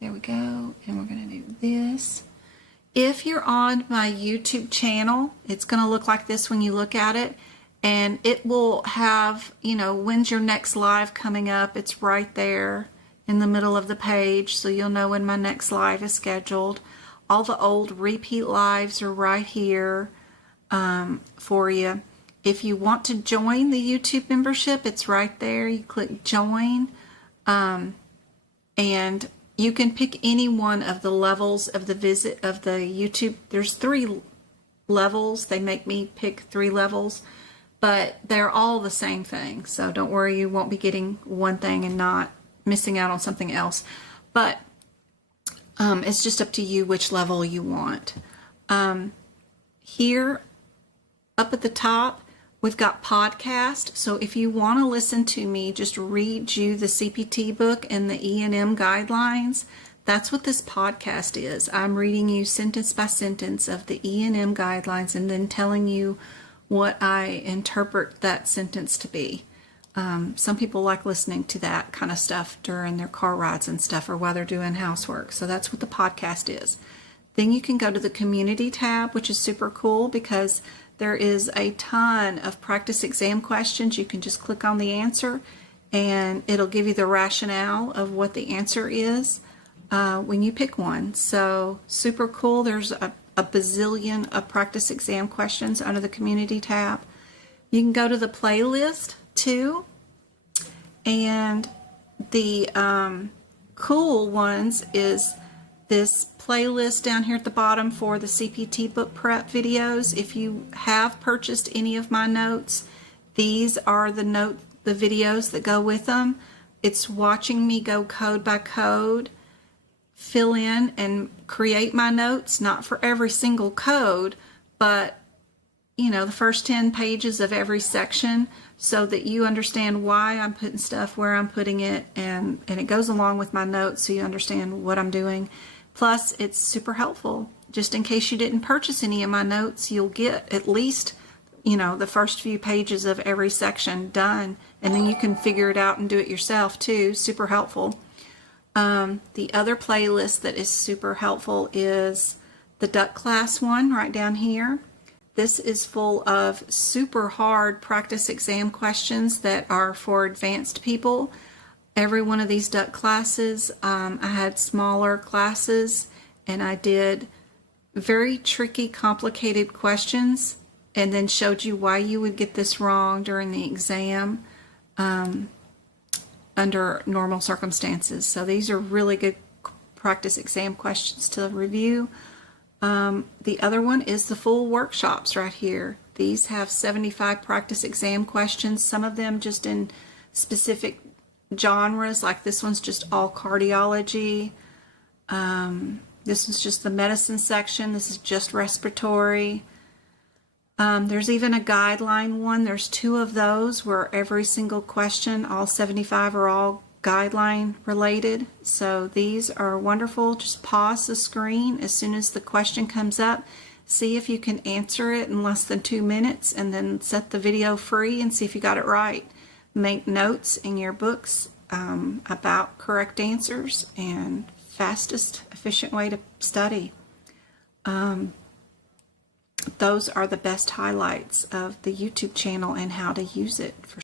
There we go. And we're going to do this. If you're on my YouTube channel, it's going to look like this when you look at it. And it will have, you know, when's your next live coming up. It's right there in the middle of the page, so you'll know when my next live is scheduled. All the old repeat lives are right here for you. If you want to join the YouTube membership, it's right there. You click join, and you can pick any one of the levels of the visit of the YouTube. There's 3 levels. They make me pick 3 levels, but they're all the same thing. So don't worry, you won't be getting one thing and not missing out on something else. But it's just up to you which level you want. Here up at the top, we've got podcast. So if you want to listen to me just read you the CPT book and the E&M guidelines, that's what this podcast is. I'm reading you sentence by sentence of the E&M guidelines and then telling you what I interpret that sentence to be. Some people like listening to that kind of stuff during their car rides and stuff, or while they're doing housework. So that's what the podcast is. Then you can go to the community tab, which is super cool because there is a ton of practice exam questions. You can just click on the answer and it'll give you the rationale of what the answer is when you pick one. So super cool. There's a bazillion of practice exam questions under the community tab. You can go to the playlist too, and the cool ones is this playlist down here at the bottom for the CPT book prep videos. If you have purchased any of my notes, these are the videos that go with them. It's watching me go code by code, fill in and create my notes, not for every single code, but you know, the first 10 pages of every section, so that you understand why I'm putting stuff where I'm putting it, and it goes along with my notes so you understand what I'm doing. Plus, it's super helpful. Just in case you didn't purchase any of my notes, you'll get at least, you know, the first few pages of every section done, and then you can figure it out and do it yourself too. Super helpful. The other playlist that is super helpful is the Duck class one right down here. This is full of super hard practice exam questions that are for advanced people. Every one of these Duck classes, I had smaller classes and I did very tricky, complicated questions and then showed you why you would get this wrong during the exam under normal circumstances. So these are really good practice exam questions to review. The other one is the full workshops right here. These have 75 practice exam questions, some of them just in specific genres, like this one's just all cardiology. This one's just the medicine section. This is just respiratory. There's even a guideline one. There's 2 of those where every single question, all 75 are all guideline related. So these are wonderful. Just pause the screen as soon as the question comes up. See if you can answer it in less than 2 minutes, and then set the video free and see if you got it right. Make notes in your books about correct answers, and fastest, efficient way to study. Those are the best highlights of the YouTube channel and how to use it for